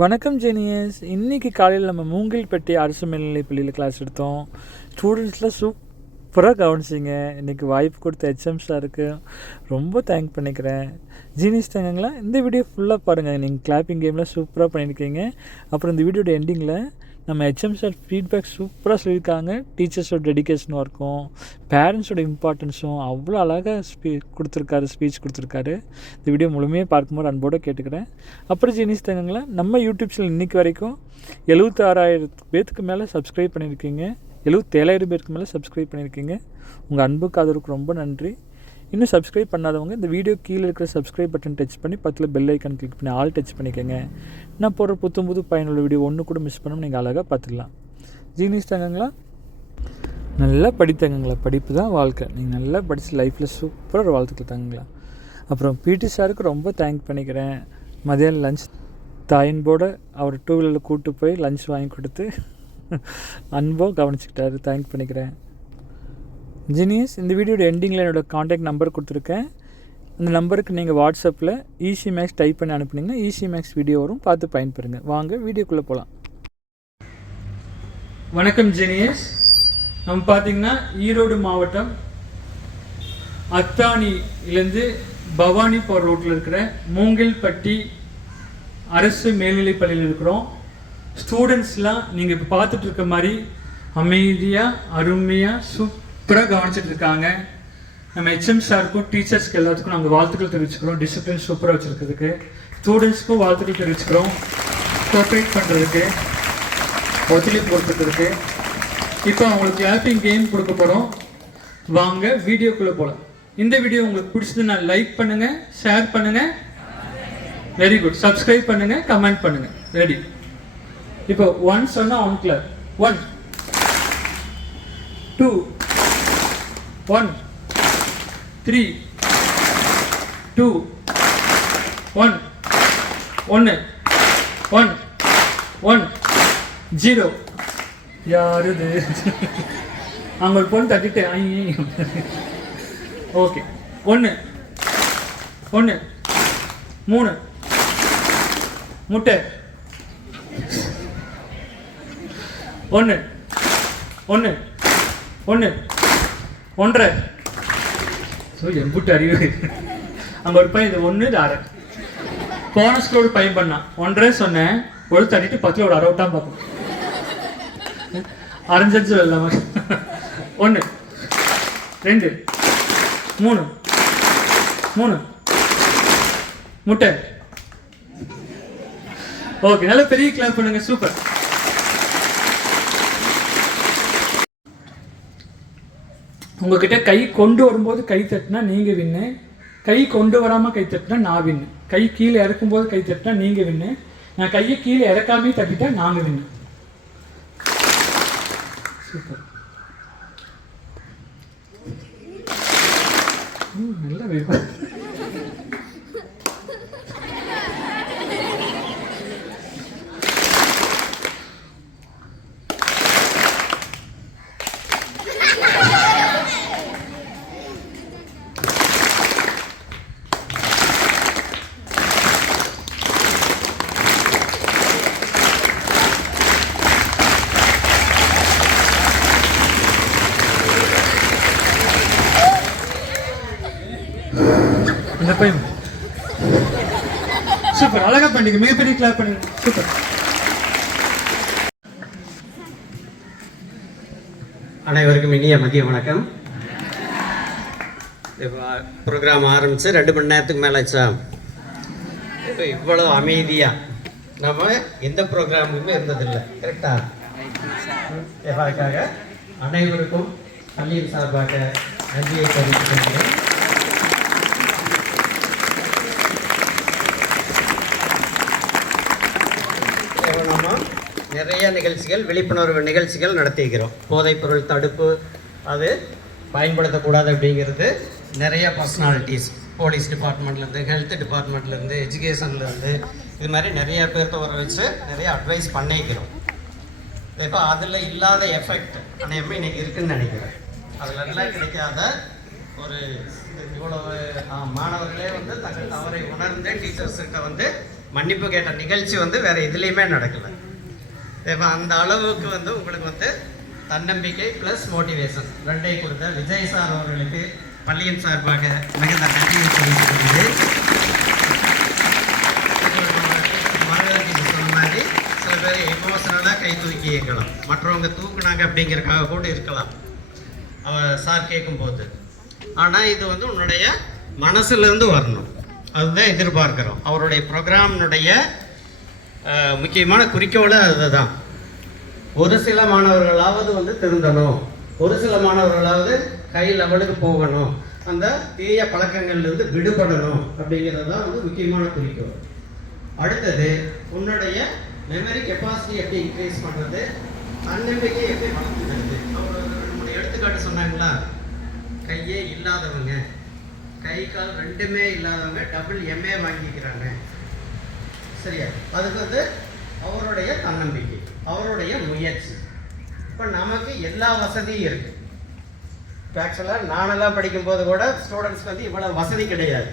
வணக்கம் ஜெனியஸ் இன்றைக்கி காலையில் நம்ம மூங்கில்பட்டி அரசு மேல்நிலை பள்ளியில் கிளாஸ் எடுத்தோம். ஸ்டூடெண்ட்ஸ்லாம் சூப்பராக கவனிச்சிங்க. இன்றைக்கி வாய்ப்பு கொடுத்த ஹெச்எம் சாருக்கு ரொம்ப தேங்க் பண்ணிக்கிறேன். ஜீனியஸ் தேங்கங்களா இந்த வீடியோ ஃபுல்லாக பாருங்கள் நீங்கள் கிளாப்பிங் கேம்லாம் சூப்பராக பண்ணியிருக்கீங்க அப்புறம் இந்த வீடியோட எண்டிங்கில் நம்ம ஹெச்எம் சார் ஃபீட்பேக் சூப்பராக சொல்லியிருக்காங்க. டீச்சர்ஸோட டெடிகேஷனும் இருக்கும். பேரண்ட்ஸோட இம்பார்ட்டன்ஸும் அவ்வளோ அழகாக ஸ்பீ கொடுத்துருக்காரு ஸ்பீச் கொடுத்துருக்காரு. இந்த வீடியோ முழுமையாக பார்க்கும்போது அன்போடு கேட்டுக்கிறேன். அப்புறம் ஜீனிஸ் தங்கங்களா நம்ம யூடியூப் சேனல் இன்றைக்கி வரைக்கும் எழுபத்தாறாயிரத்து பேத்துக்கு மேலே சப்ஸ்கிரைப் பண்ணியிருக்கீங்க. எழுபத்தேழாயிரம் பேருக்கு மேலே சப்ஸ்கிரைப் பண்ணியிருக்கீங்க. உங்கள் அன்புக்கு அதற்கு ரொம்ப நன்றி. இன்னும் சப்ஸ்கிரைப் பண்ணாதவங்க இந்த வீடியோ கீழே இருக்கிற சப்ஸ்கிரைப் பட்டன் டச் பண்ணி பத்தில் பெல் ஐக்கன் கிளிக் பண்ணி ஆல் டச் பண்ணிக்கோங்க. நான் போடுற புத்தம் புது பயனுள்ள வீடியோ ஒன்று கூட மிஸ் பண்ணாமல் நீங்கள் அழகாக பார்த்துக்கலாம். ஜீனிஸ் தங்கங்களா? நல்லா படித்தங்கங்களா? படிப்பு தான் வாழ்க்கை. நீங்கள் நல்லா படித்து லைஃப்பில் சூப்பராக ஒரு வாழ்த்துக்கள் தங்கங்களா? அப்புறம் பிடி சாருக்கு ரொம்ப தேங்க் பண்ணிக்கிறேன். மதியானம் லஞ்ச் தாயின்போட அவர் டூ வீலரில் கூப்பிட்டு போய் லஞ்ச் வாங்கி கொடுத்து அன்போ கவனிச்சுக்கிட்டாரு. தேங்க் பண்ணிக்கிறேன். ஜீனியஸ் இந்த வீடியோட எண்டிங்கில் என்னோடய காண்டாக்ட் நம்பர் கொடுத்துருக்கேன். அந்த நம்பருக்கு நீங்கள் வாட்ஸ்அப்பில் ஈஸி மேக்ஸ் டைப் பண்ணி அனுப்புனீங்கன்னா ஈஸி மேக்ஸ் வீடியோ வரும். பார்த்து பயன்பெறுங்க. வாங்க வீடியோக்குள்ளே போகலாம் வணக்கம் ஜெனியஸ் நம்ம பார்த்தீங்கன்னா ஈரோடு மாவட்டம் அத்தானிலேருந்து பவானி போகிற ரோட்டில் இருக்கிற மூங்கில்பட்டி அரசு மேல்நிலைப் பள்ளியில் இருக்கிறோம் ஸ்டூடெண்ட்ஸ்லாம் நீங்கள் இப்போ பார்த்துட்டு இருக்க மாதிரி அமைதியாக அருமையாக சூப் சூப்பராக கவனிச்சிட்டு இருக்காங்க நம்ம ஹெச்எம் சாருக்கும் டீச்சர்ஸ்க்கு எல்லாத்துக்கும் நாங்கள் வாழ்த்துக்கள் தெரிவிச்சுக்கிறோம். டிசிப்ளின் சூப்பராக வச்சுருக்கிறதுக்கு. ஸ்டூடெண்ட்ஸ்க்கும் வாழ்த்துக்கள் தெரிவிச்சுக்கிறோம். கோஆப்ரேட் பண்ணுறதுக்கு ஒத்துழைப்பு கொடுத்துருக்கிறதுக்கு இப்போ அவங்களுக்கு ஹேப்பிங் கேம் கொடுக்க போகிறோம் வாங்க வீடியோக்குள்ளே போகலாம் இந்த வீடியோ உங்களுக்கு பிடிச்சதுன்னா லைக் பண்ணுங்கள் ஷேர் பண்ணுங்கள் வெரி குட் சப்ஸ்கிரைப் பண்ணுங்கள் கமெண்ட் பண்ணுங்கள் ரெடி இப்போ ஒன் சொன்னால் one கிளர் one two one three two one ஒன்று ஒன் ஒன் ஜீரோ யாருது இது? ஒரு பொண்ணு தட்டிட்டு ஓகே ஒன்று ஒன்று மூணு முட்டை. ஒன்று ஒன்று ஒன்று ஒன்றரை ஸோ எம்புட்டு அறிவு. அங்கே ஒரு பையன் இது ஒன்று இது அரை. போன ஸ்கூல் ஒரு பையன் பண்ணான் ஒன்றரை சொன்னேன் ஒரு தட்டிட்டு பத்தில் ஒரு அரவுட்டாக பார்ப்போம் பார்க்கும் அரைஞ்சு இல்லாம ஒன்று ரெண்டு. மூணு. மூணு. முட்டை. ஓகே நல்ல பெரிய கிளாப் பண்ணுங்க சூப்பர் உங்ககிட்ட கை கொண்டு வரும்போது கை தட்டினா நீங்க வின்னு. கை கொண்டு வராம கை தட்டினா நான் வின்னு. கை கீழே இறக்கும்போது கை தட்டினா நீங்க வின்னு. நான் கையை கீழே இறக்காமே தட்டிட்டா நாங்க வின்னு. சூப்பர். ம், நல்ல வேகம் இந்த பையன் சூப்பர் அழகா பண்ணீங்க மிகப்பெரிய கிளாப் பண்ணுங்க சூப்பர் அனைவருக்கும் இனிய மதிய வணக்கம். ப்ரோக்ராம் ஆரம்பித்து ரெண்டு மணி நேரத்துக்கு மேலே ஆச்சா. இப்போ இவ்வளோ அமைதியாக நம்ம எந்த ப்ரோக்ராமுமே இருந்ததில்லை. கரெக்டா அதுக்காக அனைவருக்கும் பள்ளியின் சார்பாக நன்றியை தெரிவித்துக் கொள்கிறேன் இப்போ நம்ம நிறைய நிகழ்ச்சிகள் விழிப்புணர்வு நிகழ்ச்சிகள் நடத்திக்கிறோம் போதைப்பொருள் தடுப்பு அது பயன்படுத்தக்கூடாது அப்படிங்கிறது நிறைய பர்சனாலிட்டிஸ் போலீஸ் டிபார்ட்மெண்ட்லேருந்து ஹெல்த் டிபார்ட்மெண்ட்லேருந்து எஜுகேஷன்லேருந்து இது மாதிரி நிறைய பேர்த்த வர வச்சு நிறைய அட்வைஸ் பண்ணிக்கிறோம் இப்போ அதில் இல்லாத எஃபெக்ட் அநேகமாக இன்னைக்கு இருக்குன்னு நினைக்கிறேன். அதில் எல்லாம் கிடைக்காத ஒரு இவ்வளவு மாணவர்களே வந்து தங்கள் தவறை உணர்ந்து டீச்சர்ஸ்கிட்ட வந்து மன்னிப்பு கேட்ட நிகழ்ச்சி வந்து வேறு எதுலேயுமே நடக்கலை. இப்போ அந்த அளவுக்கு வந்து உங்களுக்கு வந்து தன்னம்பிக்கை ப்ளஸ் மோட்டிவேஷன் ரெண்டையும் கொடுத்த விஜய் சார் அவர்களுக்கு பள்ளியின் சார்பாக மிகுந்த நன்றியை தெரிவித்துள்ளது சொன்ன மாதிரி சில பேர் எமோஷனலாக கை தூக்கி இருக்கலாம் மற்றவங்க தூக்குனாங்க அப்படிங்கிறக்காக கூட இருக்கலாம். அவ சார் கேட்கும்போது ஆனால் இது வந்து உன்னுடைய மனசுலேருந்து வரணும். அதுதான் எதிர்பார்க்குறோம். அவருடைய ப்ரோக்ராம்னுடைய முக்கியமான குறிக்கோளே அதுதான். ஒரு சில மாணவர்களாவது வந்து திருந்தணும். ஒரு சில மாணவர்களாவது கை லெவலுக்கு போகணும். அந்த தீய பழக்கங்கள்லேருந்து விடுபடணும் அப்படிங்கிறது தான் வந்து முக்கியமான குறிக்கோள். அடுத்தது உன்னுடைய மெமரி கெப்பாசிட்டி எப்படி இன்க்ரீஸ் பண்ணுறது தன்னம்பிக்கை எப்படி வளர்த்துக்கிறது? அவங்க ரெண்டு மூணு எடுத்துக்காட்டு சொன்னாங்களா? கையே இல்லாதவங்க. கை கால் ரெண்டுமே இல்லாதவங்க டபுள் எம்ஏ வாங்கிக்கிறாங்க. சரியா? அதுக்கு வந்து அவருடைய தன்னம்பிக்கை அவருடைய முயற்சி. இப்போ நமக்கு எல்லா வசதியும் இருக்குது இப்போ ஆக்சுவலாக நானெல்லாம் படிக்கும்போது கூட ஸ்டூடெண்ட்ஸ்க்கு வந்து இவ்வளோ வசதி கிடையாது.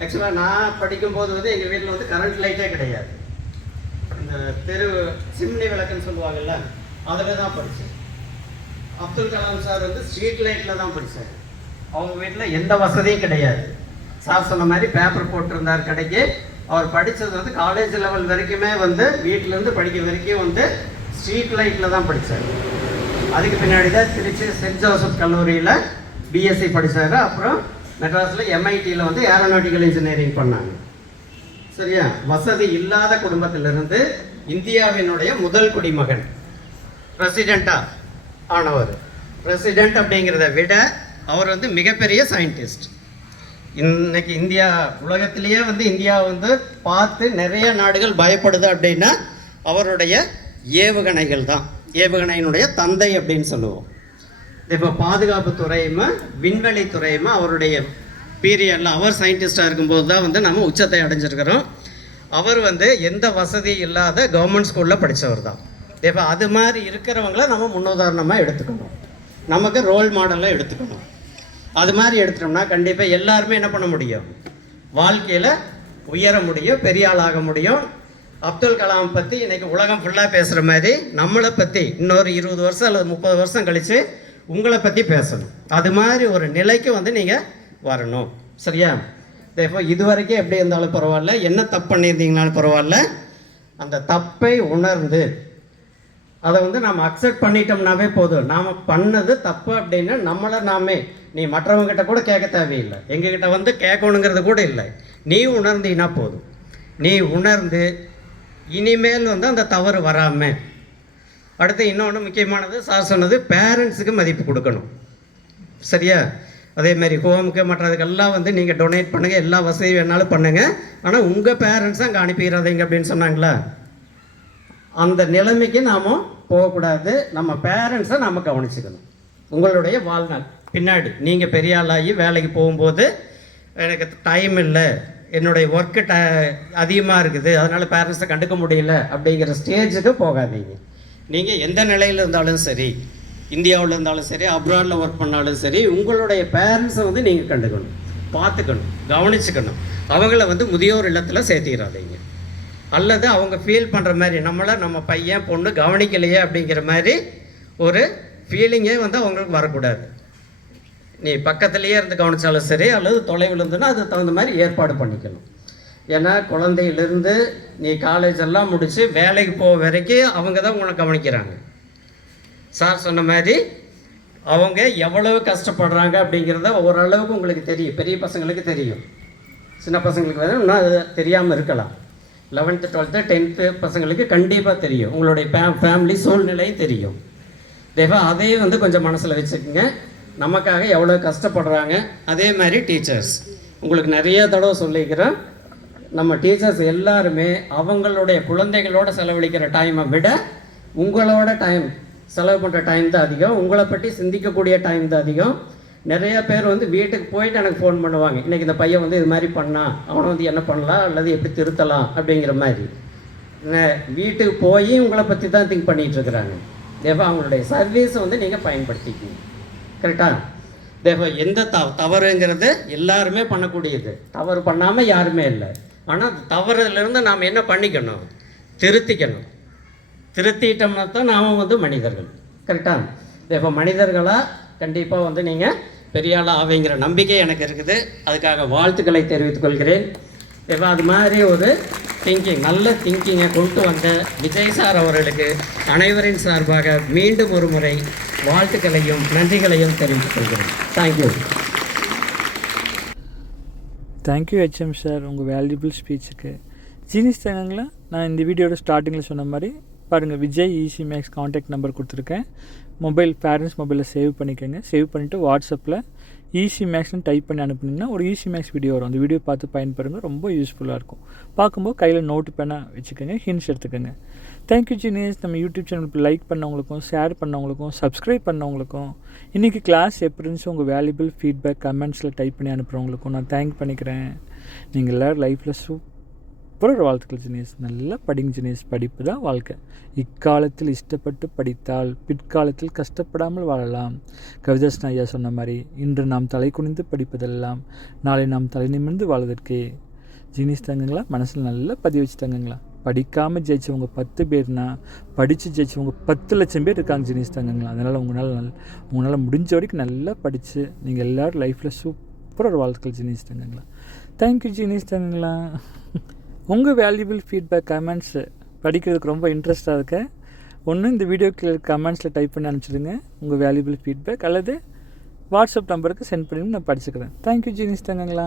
ஆக்சுவலாக நான் படிக்கும்போது வந்து எங்கள் வீட்டில் வந்து கரண்ட் லைட்டே கிடையாது. இந்த தெரு சிம்னி விளக்குன்னு சொல்லுவாங்கல்ல அதில் தான் படித்தேன் அப்துல் கலாம் சார் வந்து ஸ்ட்ரீட் லைட்டில் தான் படித்தார் அவங்க வீட்டில் எந்த வசதியும் கிடையாது. சார் சொன்ன மாதிரி பேப்பர் போட்டிருந்தார் கடைக்கு. அவர் படித்தது வந்து காலேஜ் லெவல் வரைக்குமே வந்து வீட்டிலேருந்து படிக்க வரைக்கும் வந்து ஸ்ட்ரீட் லைட்டில் தான் படித்தார் அதுக்கு பின்னாடி தான் திருச்சி சென்ட் ஜோசப் கல்லூரியில் பிஎஸ்சி படித்தார் அப்புறம் மெட்ராஸில் எம்ஐடியில் வந்து ஏரோநாட்டிக்கல் இன்ஜினியரிங் பண்ணாங்க. சரியா? வசதி இல்லாத குடும்பத்திலிருந்து இந்தியாவினுடைய முதல் குடிமகன் பிரசிடெண்ட்டா ஆனவர். பிரசிடெண்ட் அப்படிங்கிறத விட அவர் வந்து மிகப்பெரிய சயின்டிஸ்ட் இன்னைக்கு இந்தியா உலகத்திலேயே வந்து இந்தியா வந்து பார்த்து நிறைய நாடுகள் பயப்படுது அப்படின்னா அவருடைய ஏவுகணைகள் தான். ஏவுகணையினுடைய தந்தை அப்படின்னு சொல்லுவோம். இப்போ பாதுகாப்பு துறையுமா விண்வெளி துறையுமா அவருடைய பீரியடில் அவர் சயின்டிஸ்டாக இருக்கும்போது தான் வந்து நம்ம உச்சத்தை அடைஞ்சிருக்கிறோம். அவர் வந்து எந்த வசதி இல்லாத கவர்மெண்ட் ஸ்கூலில் படித்தவர் தான். இப்போ அது மாதிரி இருக்கிறவங்கள நம்ம முன்னுதாரணமாக எடுத்துக்கணும். நமக்கு ரோல் மாடலாக எடுத்துக்கணும். அது மாதிரி எடுத்துட்டோம்னா கண்டிப்பாக எல்லாருமே என்ன பண்ண முடியும்? வாழ்க்கையில் உயர முடியும் பெரிய ஆளாக முடியும். அப்துல் கலாம் பற்றி இன்றைக்கி உலகம் ஃபுல்லாக பேசுகிற மாதிரி நம்மளை பற்றி இன்னொரு இருபது வருஷம் அல்லது முப்பது வருஷம் கழித்து உங்களை பற்றி பேசணும். அது மாதிரி ஒரு நிலைக்கு வந்து நீங்கள் வரணும். சரியா? இப்போ இது வரைக்கும் எப்படி இருந்தாலும் பரவாயில்ல. என்ன தப்பு பண்ணியிருந்தீங்கனாலும் பரவாயில்ல. அந்த தப்பை உணர்ந்து அதை வந்து நாம் அக்செப்ட் பண்ணிட்டோம்னாவே போதும். நாம் பண்ணது தப்பு அப்படின்னா நம்மளை நாமே நீ மற்றவங்ககிட்ட கூட கேட்க தேவையில்லை. எங்ககிட்ட வந்து கேட்கணுங்கிறது கூட இல்லை. நீ உணர்ந்தீங்கன்னா போதும். நீ உணர்ந்து இனிமேல் வந்து அந்த தவறு வராமல் அடுத்து இன்னொன்று முக்கியமானது சார் சொன்னது பேரண்ட்ஸுக்கு மதிப்பு கொடுக்கணும். சரியா? அதே மாதிரி ஹோமுக்கு மற்றதுக்கெல்லாம் வந்து நீங்கள் டொனேட் பண்ணுங்கள் எல்லா வசதியும் வேணாலும் பண்ணுங்கள் ஆனால் உங்கள் பேரண்ட்ஸ் அங்கே அனுப்பிடாதீங்க அப்படின்னு சொன்னாங்களா? அந்த நிலைமைக்கு நாம் போகக்கூடாது. நம்ம பேரண்ட்ஸை நாம் கவனிச்சுக்கணும். உங்களுடைய வாழ்நாள். பின்னாடி. நீங்கள் பெரிய ஆளாகி வேலைக்கு போகும்போது எனக்கு டைம் இல்லை. என்னுடைய ஒர்க்கு ட அதிகமாக இருக்குது. அதனால் பேரண்ட்ஸை கண்டுக்க முடியல அப்படிங்கிற ஸ்டேஜுக்கு போகாதீங்க. நீங்கள் எந்த நிலையில் இருந்தாலும் சரி இந்தியாவில் இருந்தாலும் சரி அப்ராடில் ஒர்க் பண்ணாலும் சரி உங்களுடைய பேரண்ட்ஸை வந்து நீங்கள் கண்டுக்கணும். பார்த்துக்கணும். கவனிச்சுக்கணும். அவங்கள வந்து முதியோர் இல்லத்தில் சேர்த்திடாதீங்க அல்லது அவங்க ஃபீல் பண்ணுற மாதிரி நம்மளை நம்ம பையன் பொண்ணு கவனிக்கலையே அப்படிங்கிற மாதிரி ஒரு ஃபீலிங்கே வந்து அவங்களுக்கு வரக்கூடாது. நீ பக்கத்துலேயே இருந்து கவனித்தாலும் சரி அல்லது தொலைவில் இருந்துன்னா அதுக்கு தகுந்த மாதிரி ஏற்பாடு பண்ணிக்கணும். ஏன்னா குழந்தையிலேருந்து நீ காலேஜ் எல்லாம் முடித்து வேலைக்கு போக வரைக்கும் அவங்க தான் உங்களை கவனிக்கிறாங்க. சார் சொன்ன மாதிரி அவங்க எவ்வளவு கஷ்டப்படுறாங்க அப்படிங்கிறத ஓரளவுக்கு உங்களுக்கு தெரியும். பெரிய பசங்களுக்கு தெரியும். சின்ன பசங்களுக்கு வேணும் இன்னும் அது தெரியாமல் இருக்கலாம். லெவன்த்து டுவெல்த்து டென்த்து பசங்களுக்கு கண்டிப்பாக தெரியும். உங்களுடைய ஃபே ஃபேமிலி சூழ்நிலையும் தெரியும். தேவா அதையும் வந்து கொஞ்சம் மனசில் வச்சுக்கோங்க. நமக்காக எவ்வளோ கஷ்டப்படுறாங்க அதே மாதிரி டீச்சர்ஸ் உங்களுக்கு நிறைய தடவை சொல்லிக்கிறேன். நம்ம டீச்சர்ஸ் எல்லாருமே அவங்களுடைய குழந்தைகளோட செலவழிக்கிற டைமை விட உங்களோட டைம் செலவு பண்ணுற டைம் தான் அதிகம். உங்களை பற்றி சிந்திக்கக்கூடிய டைம் தான் அதிகம். நிறைய பேர் வந்து வீட்டுக்கு போயிட்டு எனக்கு ஃபோன் பண்ணுவாங்க. இன்றைக்கி இந்த பையன் வந்து இது மாதிரி பண்ணான் அவனை வந்து என்ன பண்ணலாம் அல்லது எப்படி திருத்தலாம் அப்படிங்கிற மாதிரி. வீட்டுக்கு போய் உங்களை பற்றி தான் திங்க் பண்ணிகிட்ருக்குறாங்க தேவா அவங்களுடைய சர்வீஸை வந்து நீங்கள் பயன்படுத்திக்கணும். கரெக்டாக தேவ எந்த த தவறுங்கிறது எல்லாருமே பண்ணக்கூடியது. தவறு பண்ணாமல் யாருமே இல்லை. ஆனால் தவறுலேருந்து நாம் என்ன பண்ணிக்கணும்? திருத்திக்கணும். திருத்திட்டோம்னா தான் நாம் வந்து மனிதர்கள். கரெக்டாக இப்போ மனிதர்களாக கண்டிப்பாக வந்து நீங்கள் பெரிய ஆளாக நம்பிக்கை எனக்கு இருக்குது. அதுக்காக வாழ்த்துக்களை தெரிவித்துக் கொள்கிறேன். இப்போ அது மாதிரி ஒரு திங்கிங் நல்ல திங்கிங்கை கொண்டு வந்த விஜய் சார் அவர்களுக்கு அனைவரின் சார்பாக மீண்டும் ஒரு முறை வாழ்த்துக்களையும் நன்றிகளையும் தெரிவித்துக் கொள்கிறேன். Thank you thank you HM sir உங்கள் வேல்யூபிள் ஸ்பீச்சுக்கு ஜீனிஸ் தங்கங்களா நான் இந்த வீடியோட ஸ்டார்டிங்கில் சொன்ன மாதிரி பாருங்கள் Vijay easy maths contact number கொடுத்துருக்கேன். மொபைல் பேரண்ட்ஸ் மொபைலில் சேவ் பண்ணிக்கோங்க. சேவ் பண்ணிவிட்டு வாட்ஸ்அப்பில் ஈசி மேக்ஸ்னு டைப் பண்ணி அனுப்புனீங்கன்னா ஒரு ஈஸி மேக்ஸ் வீடியோ வரும். அந்த வீடியோ பார்த்து பயன்பெறுங்க ரொம்ப யூஸ்ஃபுல்லாக இருக்கும். பார்க்கும்போது கையில் நோட்டு பேனாக வச்சுக்கோங்க. ஹின்ஸ் எடுத்துக்கோங்க. தேங்க்யூ ஜீனியஸ் நம்ம யூடியூப் சேனலுக்கு லைக் பண்ணவங்களுக்கும் ஷேர் பண்ணவங்களுக்கும் சப்ஸ்கிரைப் பண்ணவங்களுக்கும் இன்றைக்கி கிளாஸ் எப்படி இருந்துச்சு? உங்கள் வேல்யூபிள் ஃபீட்பேக் கமெண்ட்ஸில் டைப் பண்ணி அனுப்புகிறவங்களுக்கும் நான் தேங்க் பண்ணிக்கிறேன். நீங்கள் எல்லோரும் லைஃப்பில் சூப் அப்புறம் வாழ்த்துக்கள் ஜீனியஸ் நல்லா படிங்க ஜீனியஸ் படிப்பு தான் வாழ்க்கை. இக்காலத்தில் இஷ்டப்பட்டு படித்தால் பிற்காலத்தில் கஷ்டப்படாமல் வாழலாம். கவிதாசன் ஐயா சொன்ன மாதிரி இன்று நாம் தலை குனிந்து படிப்பதெல்லாம் நாளை நாம் தலை நிமிர்ந்து வாழ்வதற்கே. ஜீனிஸ் தங்கங்களா மனசில் நல்லா பதிவு வச்சு தங்கங்களா. படிக்காமல் ஜெயிச்சவங்க பத்து பேர்னா படித்து ஜெயிச்சவங்க பத்து லட்சம் பேர் இருக்காங்க ஜீனிஸ் தங்கங்களா. அதனால் உங்களால் நல் உங்களால் முடிஞ்ச வரைக்கும் நல்லா படித்து நீங்கள் எல்லோரும் லைஃப்பில் சூப்பராக ஒரு வாழ்த்துக்கள் ஜீனிஸ் தங்கங்களா. தேங்க்யூ ஜீனிஸ் தங்கங்களா. உங்கள் வேல்யூபிள் ஃபீட்பேக் கமெண்ட்ஸு படிக்கிறதுக்கு ரொம்ப இன்ட்ரெஸ்ட்டாக இருக்கேன் ஒன்று இந்த வீடியோக்கு கமெண்ட்ஸில் டைப் பண்ணி அனுப்பிச்சிடுங்க. உங்கள் வேல்யூபிள் ஃபீட்பேக் அல்லது வாட்ஸ்அப் நம்பருக்கு சென்ட் பண்ணி நான் படிச்சுக்கிறேன். தேங்க்யூ ஜீனிஸ் தங்கங்களா.